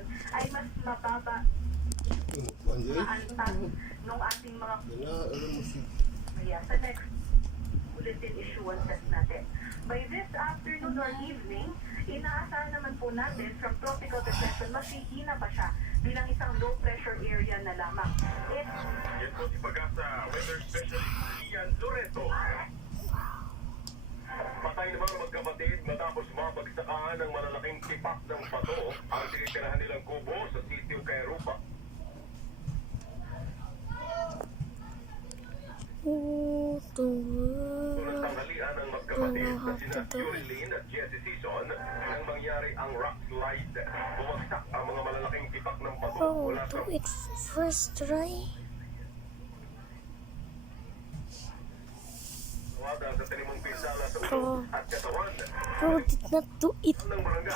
ngayon ay mas mababa maantas nung ating mga sa next bulletin issuances natin. By this afternoon or evening, inaasahan naman po natin from tropical depression, mahihina pa siya bilang isang low pressure area na lamang. Yan po si Pagasa Weather Specialist Ian Loreto. Patay naman magkapatid matapos mabagsakaan ng malalaking tipak ng bato ang tinitirahan nilang kubo sa sitio Cairupa. Sunod tanghalian ng magkapatid na sina Yurilyn at Jessie Season nang mangyari ang rock slide. Bumagsak ang mga malalaking tipak ng bato mula sa First try. sa tinimong pinsala sa ulo at katawan Bro did not do it. ng barangay.